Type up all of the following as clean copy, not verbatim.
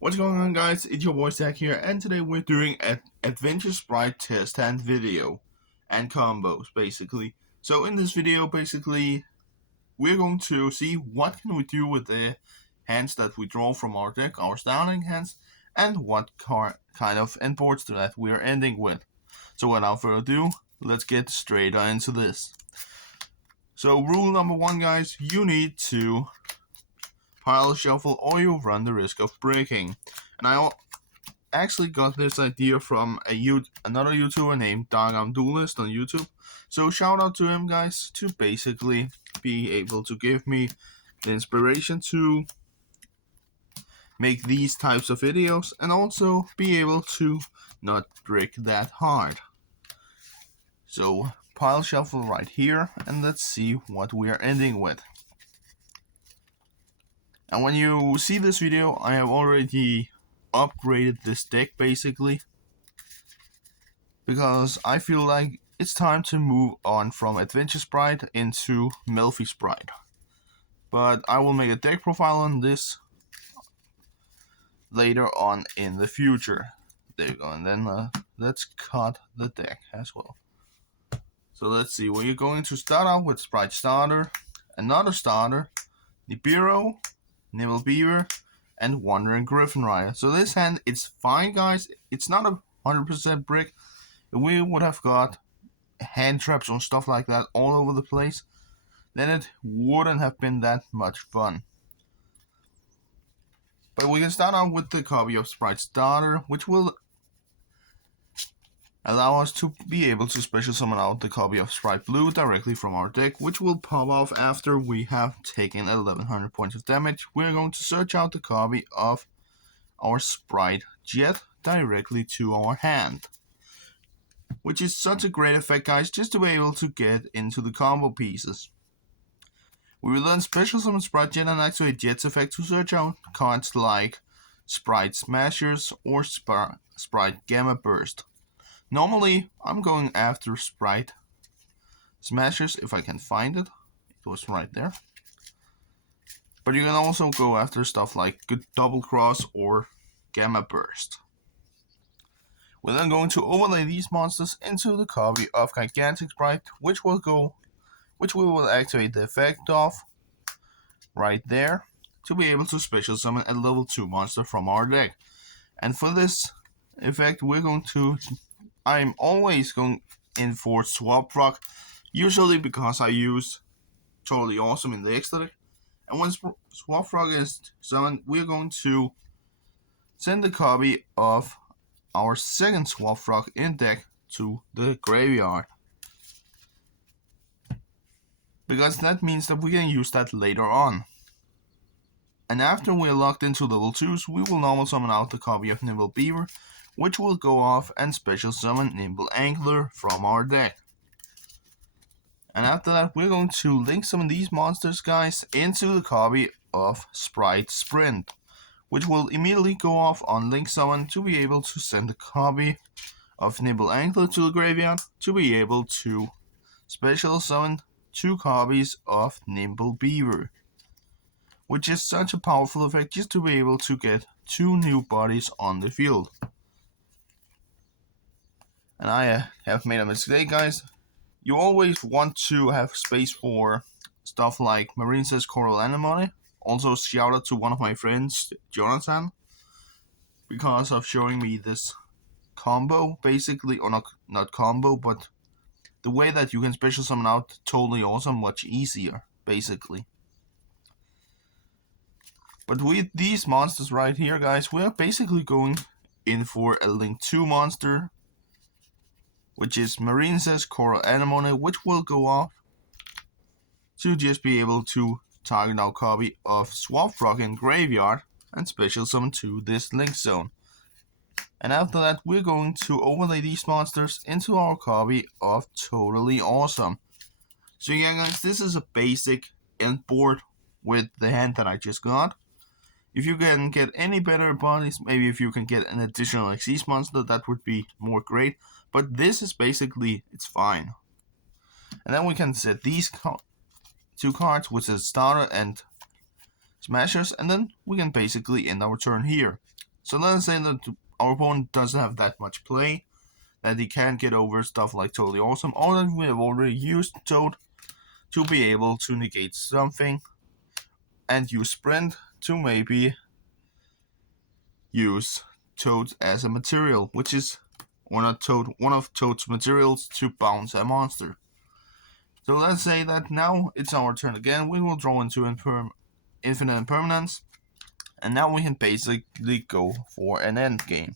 What's going on, guys? It's your boy Zach here, and today we're doing an Adventure Sprite test and video and combos, basically. So in this video, basically, we're going to see what can we do with the hands that we draw from our deck, our starting hands, and what kind of endboards that we are ending with. So without further ado, let's get straight into this. So rule number one, guys, you need to pile shuffle or you run the risk of breaking. And I actually got this idea from another YouTuber named Dark Armed Duelist on YouTube. So shout out to him, guys, to basically be able to give me the inspiration to make these types of videos and also be able to not break that hard. So pile shuffle right here, and let's see what we are ending with. And when you see this video, I have already upgraded this deck basically, because I feel like it's time to move on from Adventure Spright into Melfi Spright. But I will make a deck profile on this later on in the future. There you go, and then let's cut the deck as well. So let's see, we're going to start out with Spright Starter, another Starter, Nibiru, Nimble Beaver, and Wandering Griffin Rider. So this hand, it's fine, guys. It's not a 100% brick. If we would have got hand traps and stuff like that all over the place, then it wouldn't have been that much fun. But we can start out with the copy of Spright Starter, which will allow us to be able to special summon out the copy of Spright Blue directly from our deck, which will pop off after we have taken 1100 points of damage. We're going to search out the copy of our Spright Jet directly to our hand, which is such a great effect, guys, just to be able to get into the combo pieces. We will then special summon Spright Jet and activate Jet's effect to search out cards like Spright Smashers or Spright Gamma Burst. Normally, I'm going after Spright Smashers if I can find it. It was right there. But you can also go after stuff like Double Cross or Gamma Burst. We're then going to overlay these monsters into the copy of Gigantic Spright, which we will activate the effect of right there to be able to special summon a level 2 monster from our deck. And for this effect, I'm always going in for Swap Rock, usually because I use Totally Awesome in the extra deck. And when Swap Rock is summoned, we're going to send a copy of our second Swap Rock in deck to the graveyard, because that means that we can use that later on. And after we're locked into level 2s, we will normal summon out the copy of Nimble Beaver, which will go off and special summon Nimble Angler from our deck. And after that, we're going to link summon these monsters, guys, into the copy of Spright Sprint, which will immediately go off on link summon to be able to send a copy of Nimble Angler to the graveyard to be able to special summon 2 copies of Nimble Beaver, which is such a powerful effect just to be able to get 2 new bodies on the field. And I have made a mistake, guys. You always want to have space for stuff like Marine Says Coral Anemone. Also, shout out to one of my friends, Jonathan, because of showing me this combo, basically, or not combo, but the way that you can special summon out Totally Awesome much easier, basically. But with these monsters right here, guys, we're basically going in for a Link 2 monster, which is Marine Says Coral Anemone, which will go off to just be able to target our copy of Swap Rock in graveyard and special summon to this link zone. And after that, we're going to overlay these monsters into our copy of Totally Awesome. So yeah, guys, this is a basic end board with the hand that I just got. If you can get any better bodies, maybe if you can get an additional Xyz monster, that would be more great. But this is basically, it's fine. And then we can set these 2 cards, which is Starter and Smashers, and then we can basically end our turn here. So let's say that our opponent doesn't have that much play, that he can't get over stuff like Totally Awesome, or that we have already used Toad to be able to negate something, and use Sprint to maybe use Toad as a material, which is one of Toad's materials to bounce a monster. So let's say that now it's our turn again. We will draw into Infinite Impermanence, and now we can basically go for an end game.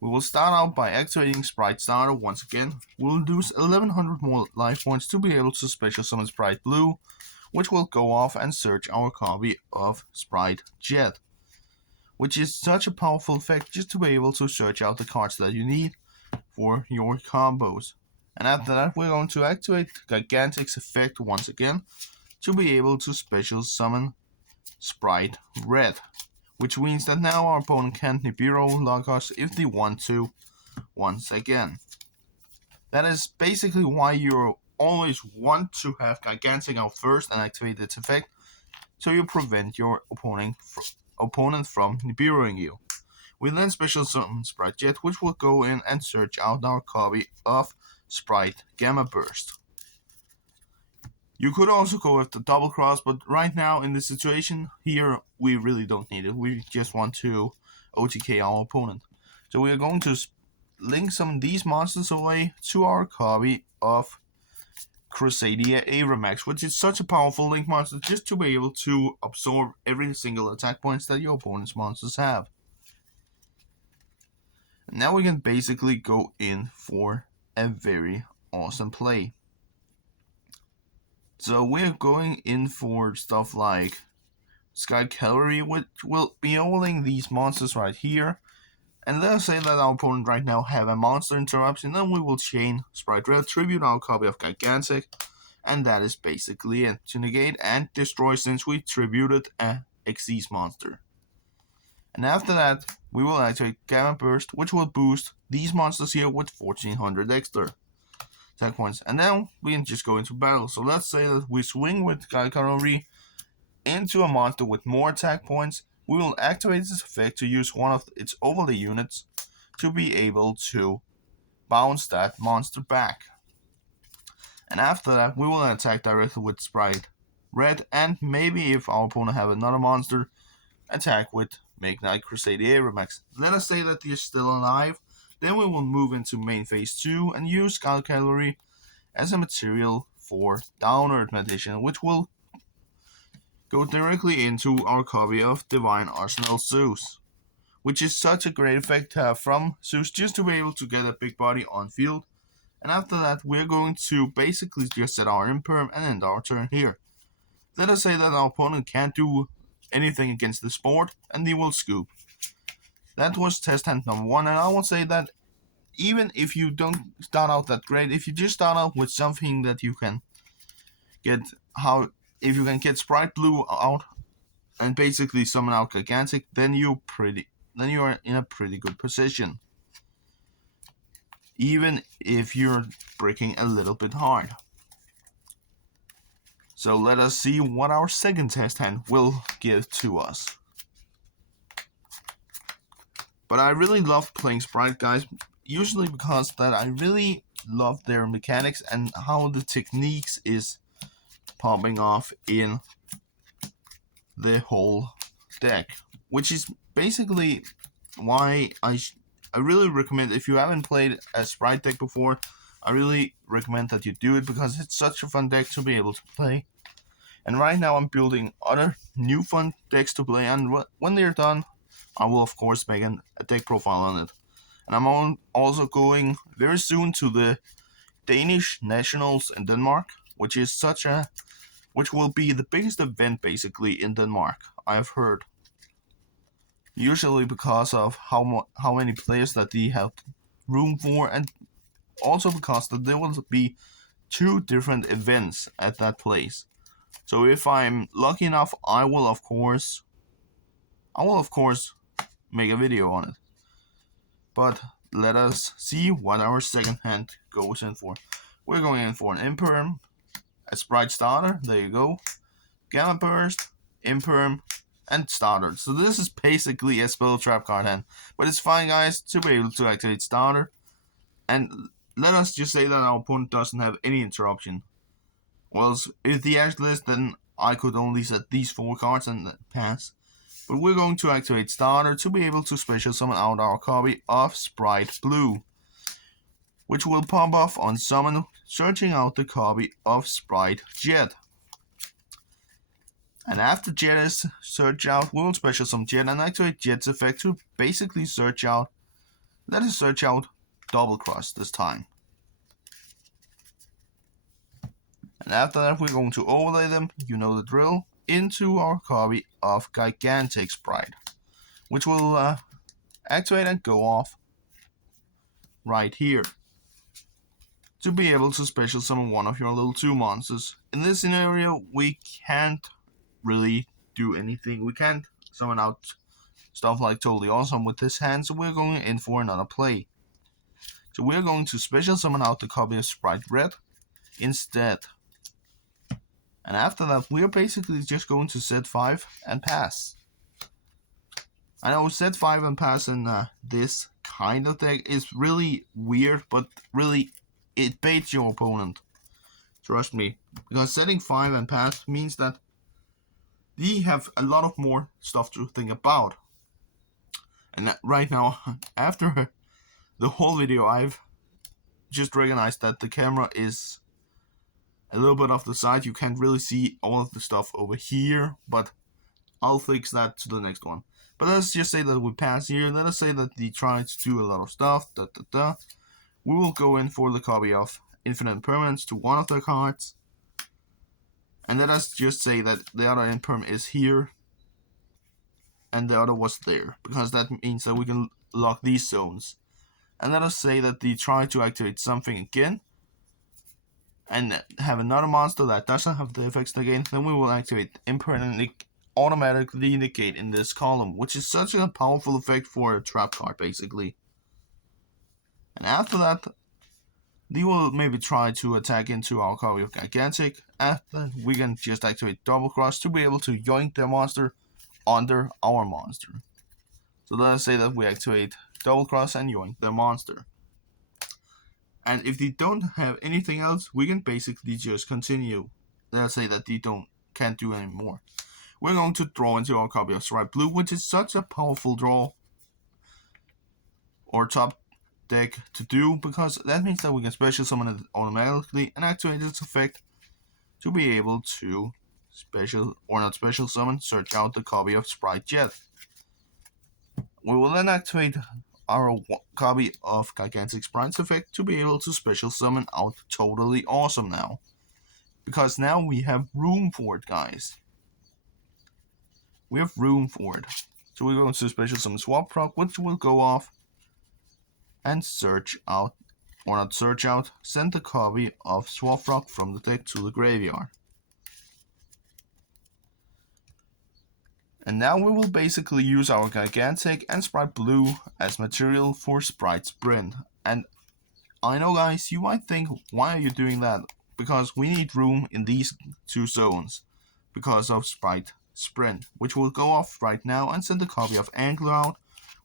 We will start out by activating Spright Starter once again. We'll lose 1100 more life points to be able to special summon Spright Blue, which will go off and search our copy of Spright Jet, which is such a powerful effect just to be able to search out the cards that you need for your combos. And after that, we're going to activate Gigantic's effect once again to be able to special summon Spright Red, which means that now our opponent can't Nibiru lock us if they want to once again. That is basically why you always want to have Gigantic out first and activate its effect, so you prevent your opponent from Nibiruing you. We then special summon Spright Jet, which will go in and search out our copy of Spright Gamma Burst. You could also go with the double cross, but right now in this situation here, we really don't need it. We just want to OTK our opponent. So we are going to link some of these monsters away to our copy of Crusadia Avramax, which is such a powerful link monster just to be able to absorb every single attack points that your opponent's monsters have. And now we can basically go in for a very awesome play. So we're going in for stuff like Sky Cavalry, which will be owning these monsters right here. And let's say that our opponent right now have a monster interruption, then we will chain Spright Red, tribute our copy of Gigantic, and that is basically it. To negate and destroy since we tributed a Xyz monster. And after that, we will activate Gamma Burst, which will boost these monsters here with 1400 extra attack points. And then we can just go into battle. So let's say that we swing with Sky Cavalry into a monster with more attack points. We will activate this effect to use one of its overlay units to be able to bounce that monster back. And after that, we will attack directly with Spright Red, and maybe if our opponent have another monster, attack with Midnight Crusadia Avramax. Let us say that he is still alive. Then we will move into main phase 2 and use Sky Cavalry as a material for Down Earth Meditation, which will go directly into our copy of Divine Arsenal Zeus, which is such a great effect to have from Zeus just to be able to get a big body on field. And after that, we're going to basically just set our Imperm and end our turn here. Let us say that our opponent can't do anything against this board, and he will scoop. That was test hand number 1, and I will say that even if you don't start out that great, if you just start out with something that you can get, if you can get Spright Blue out and basically summon out Gigantic, then you are in a pretty good position, even if you're breaking a little bit hard. So let us see what our second test hand will give to us. But I really love playing Spright, guys, usually because that I really love their mechanics and how the techniques is popping off in the whole deck, which is basically why I really recommend, if you haven't played a Spright deck before, I really recommend that you do it because it's such a fun deck to be able to play. And right now I'm building other new fun decks to play, and when they're done, I will of course make a deck profile on it. And I'm also going very soon to the Danish Nationals in Denmark, which will be the biggest event basically in Denmark, I have heard. Usually because of how many players that they have room for, and also because that there will be 2 different events at that place. So if I'm lucky enough, I will of course make a video on it. But let us see what our second hand goes in for. We're going in for an Imperm, a Spright Starter, there you go, Gamma Burst, Imperm, and Starter. So this is basically a spell trap card hand. But it's fine, guys, to be able to activate Starter. And let us just say that our opponent doesn't have any interruption. Well, if the edge list, then I could only set these 4 cards and pass. But we're going to activate Starter to be able to special summon out our copy of Spright Blue, which will pop off on summon, searching out the copy of Spright Jet. And after Jet is searched out, we will special summon Jet and activate Jet's effect to basically search out, let us search out Double Cross this time. And after that, we're going to overlay them, you know the drill, into our copy of Gigantic Spright, which will activate and go off right here to be able to special summon one of your little 2 monsters. In this scenario, we can't really do anything. We can't summon out stuff like Totally Awesome with this hand, so we're going in for another play. So we're going to special summon out the copy of Spright Red instead. And after that, we're basically just going to set 5 and pass. I know set 5 and pass in this kind of deck is really weird, but really it baits your opponent. Trust me. Because setting 5 and pass means that they have a lot of more stuff to think about. And right now, after the whole video, I've just recognized that the camera is a little bit off the side. You can't really see all of the stuff over here, but I'll fix that to the next one. But let's just say that we pass here. Let us say that they try to do a lot of stuff. We will go in for the copy of Infinite Impermanence to one of their cards. And let us just say that the other Imperm is here. And the other was there. Because that means that we can lock these zones. And let us say that they try to activate something again. And have another monster that doesn't have the effects again. Then we will activate Impermanent and automatically negate in this column. Which is such a powerful effect for a trap card basically. And after that, they will maybe try to attack into our copy of Gigantic. After we can just activate Double Cross to be able to yoink their monster under our monster. So let us say that we activate Double Cross and yoink their monster. And if they don't have anything else, we can basically just continue. Let us say that they can't do any more. We're going to draw into our copy of Spright Blue, which is such a powerful draw or top deck to do, because that means that we can special summon it automatically and activate its effect to be able to special or not special summon, search out the copy of Spright Jet. We will then activate our copy of Gigantic Sprite's effect to be able to special summon out Totally Awesome now. Because now we have room for it, guys. We have room for it. So we're going to special summon Swap Proc, which will go off and search out, or not search out, send the copy of Swap Rock from the deck to the graveyard. And now we will basically use our Gigantic and Spright Blue as material for Spright Sprint. And I know, guys, you might think, why are you doing that? Because we need room in these 2 zones because of Spright Sprint, which will go off right now and send a copy of Angler out,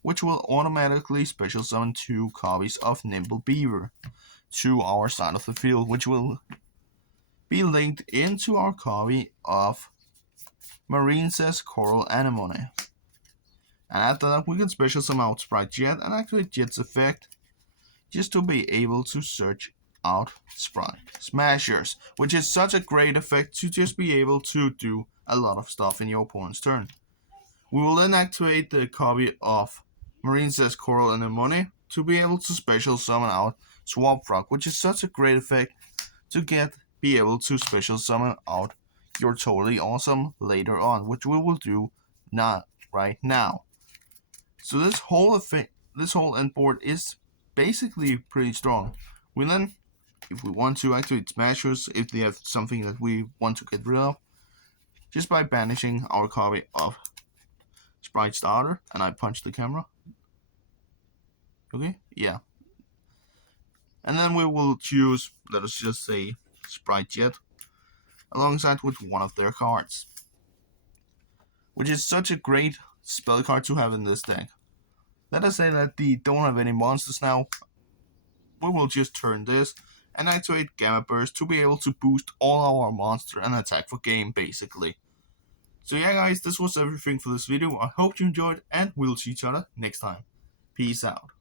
which will automatically special summon 2 copies of Nimble Beaver to our side of the field, which will be linked into our copy of Marine's Coral Anemone. And after that, we can special summon out Spright Jet and activate Jet's effect just to be able to search out Spright Smashers, which is such a great effect to just be able to do a lot of stuff in your opponent's turn. We will then activate the copy of Marine's Coral Anemone to be able to special summon out Swamp Frog, which is such a great effect to be able to special summon out your Totally Awesome later on, which we will do not right now. So this whole end board is basically pretty strong. We then, if we want to activate Smashers, if they have something that we want to get rid of, just by banishing our copy of Spright Starter, and I punch the camera. Okay, yeah. And then we will choose, let us just say, Spright Jet, alongside with one of their cards. which is such a great spell card to have in this deck. Let us say that they don't have any monsters now. We will just turn this and activate Gamma Burst to be able to boost all our monster and attack for game, basically. So yeah guys, this was everything for this video. I hope you enjoyed, and we'll see each other next time. Peace out.